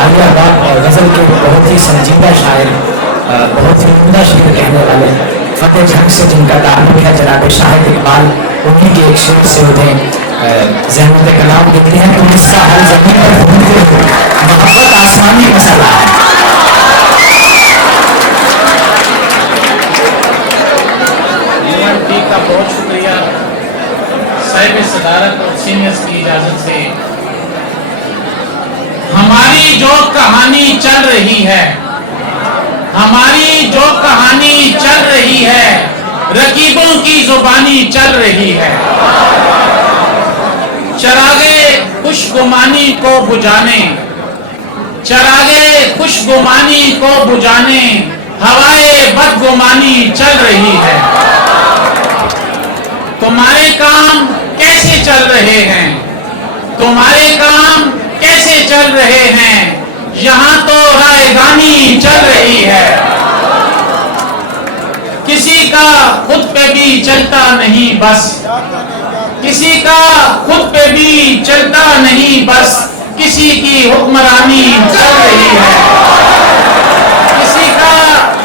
عالیہ باغ اور غزل کے بہت ہی سنجیدہ شاعر، بہت ہی عمدہ شعر کہنے والے فتح جھنگ سے جن کا تعلق ہے جناب شاہد اقبال، انہیں کے ایک شعر سے انہیں ذہن کلام دیتے ہیں، تم اس کا حل زمین پر ڈھونڈتے ہو، محبت آسمانی مسئلہ ہے۔ کا بہت شکریہ صاحب صدارت اور سینئرز کی اجازت سے ہماری جو کہانی چل رہی ہے، ہماری جو کہانی چل رہی ہے، رقیبوں کی زبانی چل رہی ہے، چراغے خوشگمانی کو بجھانے، چراغے خوشگمانی کو بجھانے ہوائے بدگمانی چل رہی ہے۔ تمہارے کام کیسے چل رہے ہیں، تمہارے کام کیسے چل رہے ہیں، یہاں تو رائیگانی چل رہی ہے۔ کسی کا خود پہ بھی چلتا نہیں بس، کسی کا خود پہ بھی چلتا نہیں بس، کسی کی حکمرانی چل رہی ہے۔ کسی کا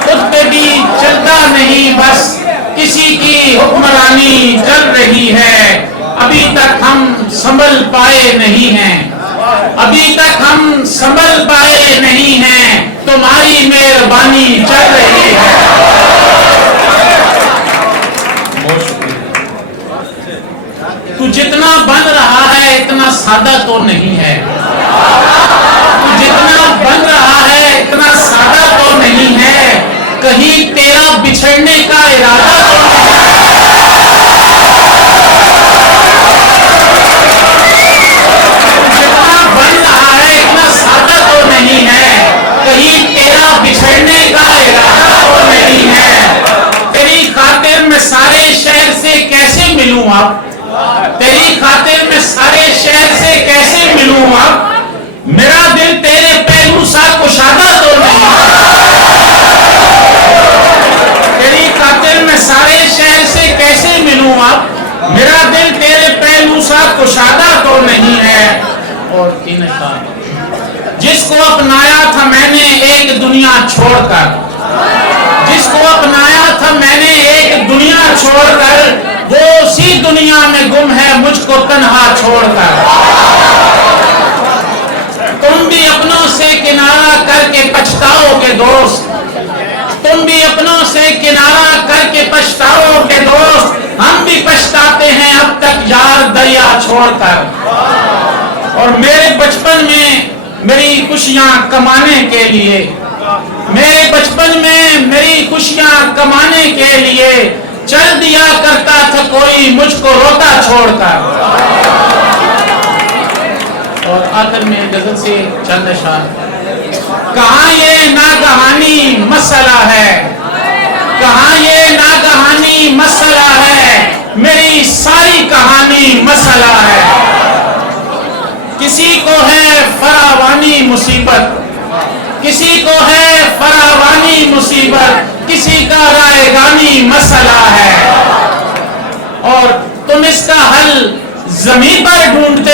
خود پہ بھی چلتا نہیں بس، کسی کی حکمرانی چل رہی ہے۔ ابھی تک ہم سنبھل پائے نہیں ہیں، ابھی تک ہم سنبھل پائے نہیں ہیں، تمہاری مہربانی چل رہی ہے۔ تو جتنا بن رہا ہے اتنا سادہ تو نہیں ہے، تو جتنا بن رہا ہے اتنا سادہ تو نہیں ہے، کہیں تیرا بچھڑنے کا ارادہ تو نہیں ہے۔ جتنا بن رہا ہے اتنا سادہ تو نہیں ہے، کہیں تیرا بچھڑنے کا ارادہ تو نہیں ہے۔ تیری خاطر میں سارے شہر سے کیسے ملوں اب، تیری خاطر میں سارے شہر سے کیسے ملوں اب، میرا دل تیرے پہلو سا کشادہ تو نہیں ہے۔ تیری خاطر میں سارے شہر سے کیسے ملوں اب، میرا دل تیرے پہلو سا کشادہ تو نہیں ہے۔ اور تین اشعار۔ جس کو اپنایا تھا میں نے ایک دنیا چھوڑ کر، جس کو اپنایا تھا میں نے ایک دنیا چھوڑ کر، وہ اسی دنیا میں گم ہے مجھ کو تنہا چھوڑ کر۔ تم بھی اپنوں سے کنارہ کر کے پچھتاؤ گے دوست، تم بھی اپنوں سے کنارہ کر کے پچھتاؤ گے دوست، ہم بھی پچھتاتے ہیں اب تک یار دریا چھوڑ کر۔ اور میرے بچپن میں میری خوشیاں کمانے کے لیے، میرے بچپن میں میری خوشیاں کمانے کے لیے، چل دیا کرتا تھا کوئی مجھ کو روتا چھوڑ کر۔ اور آخر میں غزل سے چند اشعار۔ کہاں یہ ناگہانی مسئلہ ہے، کہاں یہ ناگہانی مسئلہ ہے، میری ساری کہانی مسئلہ ہے۔ کسی کو ہے فراوانی مصیبت، کسی کو ہے فراوانی مصیبت، کسی کا رائیگانی مسئلہ ہے، اور تم اس کا حل زمین پر ڈھونڈتے